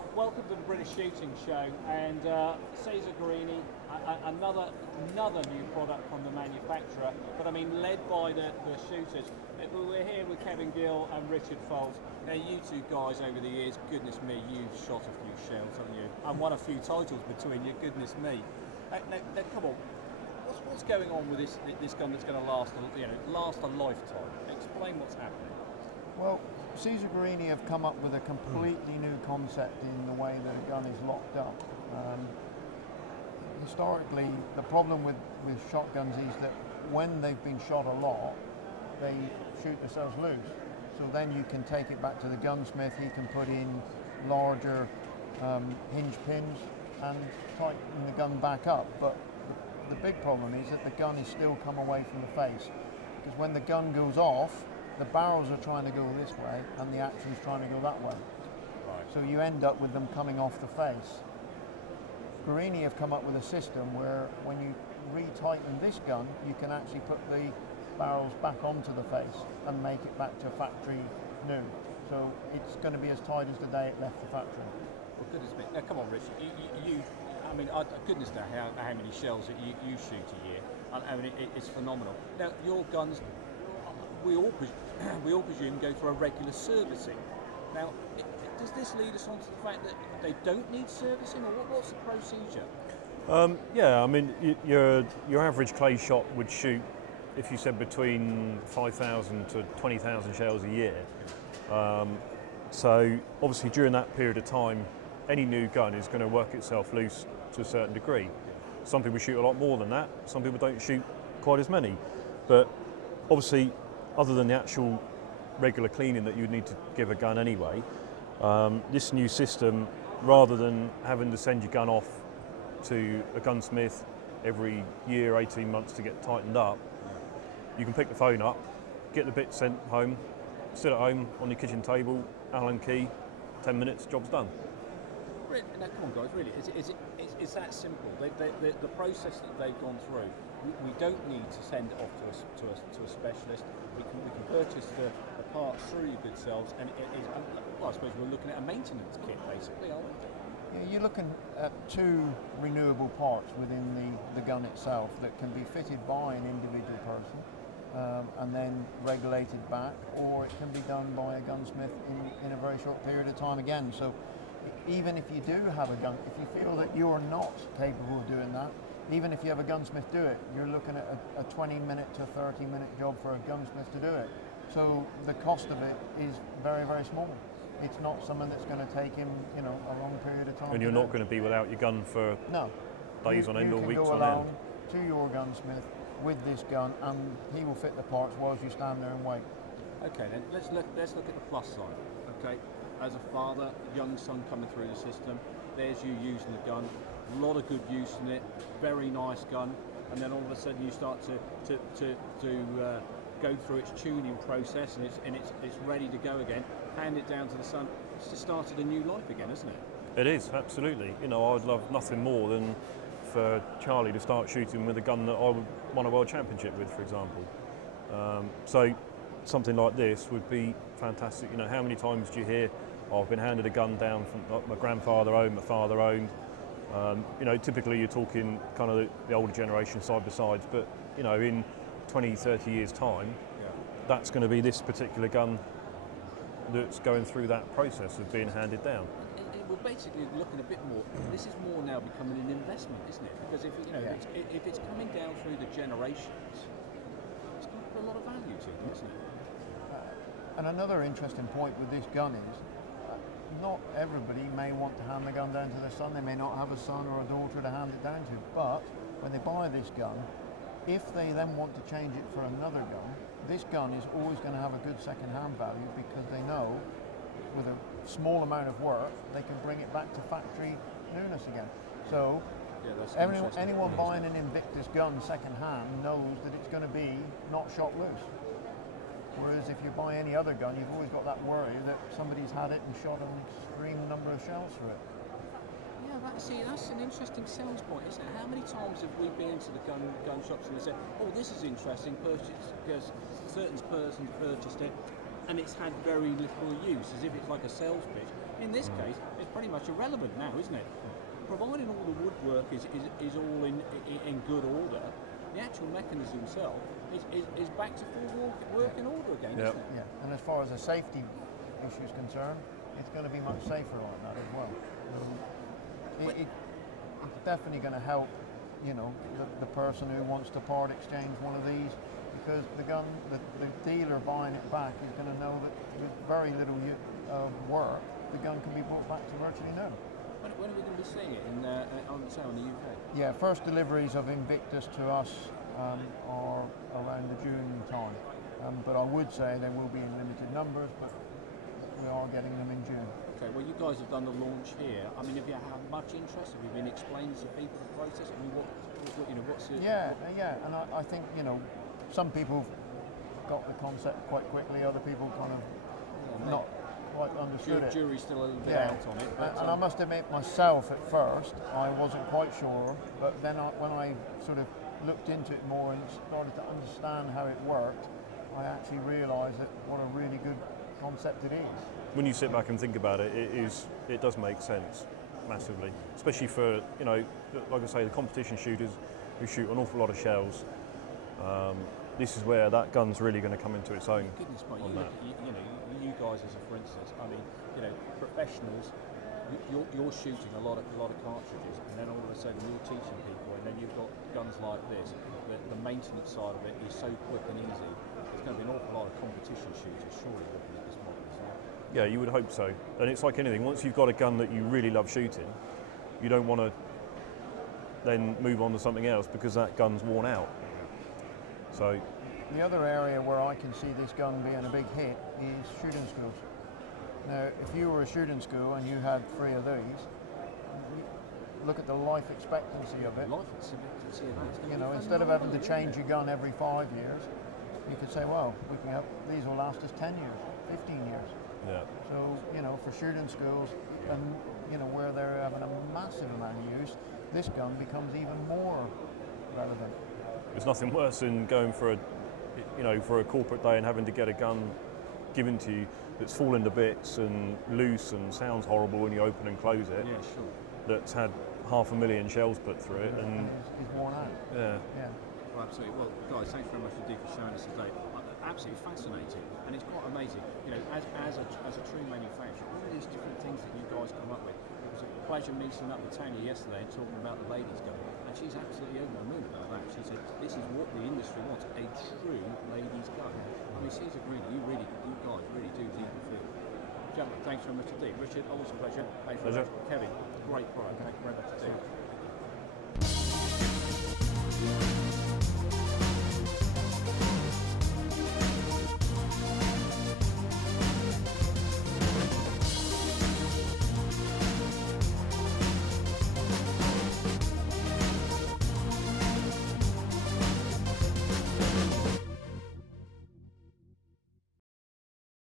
Well, welcome to the British Shooting Show, and Cesar Guerini, another new product from the manufacturer, but I mean led by the shooters. We're here with Kevin Gill and Richard Folt. Now, you two guys over the years, goodness me, you've shot a few shells, haven't you? And won a few titles between you, goodness me. Now come on, what's going on with this gun that's going to last a lifetime? Explain what's happening. Well, Cesar Guerini have come up with a completely new concept in the way that a gun is locked up. Historically, the problem with shotguns is that when they've been shot a lot, they shoot themselves loose. So then you can take it back to the gunsmith, he can put in larger hinge pins and tighten the gun back up. But the big problem is that the gun is still come away from the face. Because when the gun goes off, the barrels are trying to go this way and the action's trying to go that way. Right. So you end up with them coming off the face. Guerini have come up with a system where when you retighten this gun, you can actually put the barrels back onto the face and make it back to factory new. So it's going to be as tight as the day it left the factory. Well, goodness me. Now, come on, Richard. Goodness knows how many shells that you shoot a year. I mean, it's phenomenal. Now, your guns, we all presume go through a regular servicing. Now, does this lead us on to the fact that they don't need servicing, or what's the procedure? Yeah, I mean, your average clay shot would shoot, if you said between 5,000 to 20,000 shells a year. So obviously during that period of time, any new gun is going to work itself loose to a certain degree. Some people shoot a lot more than that. Some people don't shoot quite as many. But obviously, other than the actual regular cleaning that you'd need to give a gun anyway, this new system, rather than having to send your gun off to a gunsmith every year, 18 months to get tightened up, you can pick the phone up, get the bit sent home, sit at home on your kitchen table, Allen key, 10 minutes, job's done. Now, come on, guys, really, it's that simple. The process that they've gone through, we don't need to send it off to a specialist. We can purchase the parts through your good selves, and I suppose we're looking at a maintenance kit, basically, aren't we? Yeah, you're looking at two renewable parts within the gun itself that can be fitted by an individual person and then regulated back, or it can be done by a gunsmith in a very short period of time again. So even if you do have a gun, if you feel that you're not capable of doing that, even if you have a gunsmith do it, you're looking at a 20-minute to 30-minute job for a gunsmith to do it. So the cost of it is very, very small. It's not something that's going to take him, a long period of time. And you're not going to be without your gun for days on end or weeks on end. You can go along to your gunsmith with this gun, and he will fit the parts whilst you stand there and wait. Okay, then let's look at the plus side. Okay, as a father, young son coming through the system, there's you using the gun, a lot of good use in it, very nice gun, and then all of a sudden you start to go through its tuning process, and it's ready to go again. Hand it down to the son. It's just started a new life again, isn't it? It is, absolutely. I'd love nothing more than for Charlie to start shooting with a gun that I would won a world championship with, for example. So something like this would be fantastic. How many times do you hear, I've been handed a gun down from my grandfather owned, my father owned. Typically you're talking kind of the older generation side by sides, but in 20, 30 years time, that's going to be this particular gun that's going through that process of being handed down. We're basically looking a bit more. This is more now becoming an investment, isn't it? Because if it's coming down through the generations, it's going to put a lot of value to them, isn't it? And another interesting point with this gun is, not everybody may want to hand the gun down to their son. They may not have a son or a daughter to hand it down to. But when they buy this gun, if they then want to change it for another gun, this gun is always going to have a good second-hand value, because they know with a small amount of work they can bring it back to factory newness again. So anyone buying an Invictus gun second-hand knows that it's going to be not shot loose. Whereas if you buy any other gun, you've always got that worry that somebody's had it and shot an extreme number of shells through it. Yeah, that's an interesting sales point, isn't it? How many times have we been to the gun shops and they said, "Oh, this is interesting, purchase," because certain person purchased it, and it's had very little use, as if it's like a sales pitch. In this case, it's pretty much irrelevant now, isn't it? Providing all the woodwork is all in good order, the actual mechanism itself is back to full working order again, isn't it? Yeah, and as far as the safety issue is concerned, it's going to be much safer like that as well. It's definitely going to help, you know, the person who wants to part exchange one of these, because the dealer buying it back is going to know that with very little work, the gun can be brought back to virtually new. When are we going to be seeing it in on the UK? Yeah, first deliveries of Invictus to us are around the June time. But I would say they will be in limited numbers, but we are getting them in June. Okay, well you guys have done the launch here. I mean, have you had much interest? Have you been explaining to people the process? I mean, what's it? Yeah, and I think, you know, some people got the concept quite quickly, other people kind of not quite understood it. Jury's still a little bit out on it. And I must admit myself at first, I wasn't quite sure, but then when I sort of looked into it more and started to understand how it worked, I actually realised that what a really good concept it is. When you sit back and think about it, it does make sense massively, especially for, you know, like I say, the competition shooters who shoot an awful lot of shells. This is where that gun's really going to come into its own. Goodness me, you guys, as a for instance, I mean, you know, professionals, you're shooting a lot of cartridges, and then all of a sudden you're teaching people, and then you've got guns like this. The maintenance side of it is so quick and easy. There's going to be an awful lot of competition shooters, surely, looking at this model, isn't it? Yeah, you would hope so. And it's like anything. Once you've got a gun that you really love shooting, you don't want to then move on to something else because that gun's worn out. So the other area where I can see this gun being a big hit is shooting schools. Now, if you were a shooting school and you had 3 of these, look at the life expectancy of it. Life expectancy of it. You know, instead of having to change your gun every 5 years, you could say, well, these will last us 10 years, 15 years. yeah, So, you know, for shooting schools, and you know, where they're having a massive amount of use, this gun becomes even more relevant. there's nothing worse than going for a corporate day and having to get a gun given to you that's fallen to bits and loose and sounds horrible when you open and close it. Yeah, sure. That's had 500,000 shells put through it, and It's worn out. yeah. Well, absolutely. Well, guys, thanks very much indeed for showing us today. Absolutely fascinating, and it's quite amazing. You know, as a true manufacturer, all these different things that you guys come up with. It was a pleasure meeting up with Tanya yesterday and talking about the ladies' gun, and she's absolutely over the moon about that. She said this is what the industry wants: a true ladies' gun. I mean, she's agreed. You guys really do deep the field. Gentlemen, thanks very much indeed. Richard, always a pleasure. Thanks very much. Kevin, great product. Thank you very much indeed.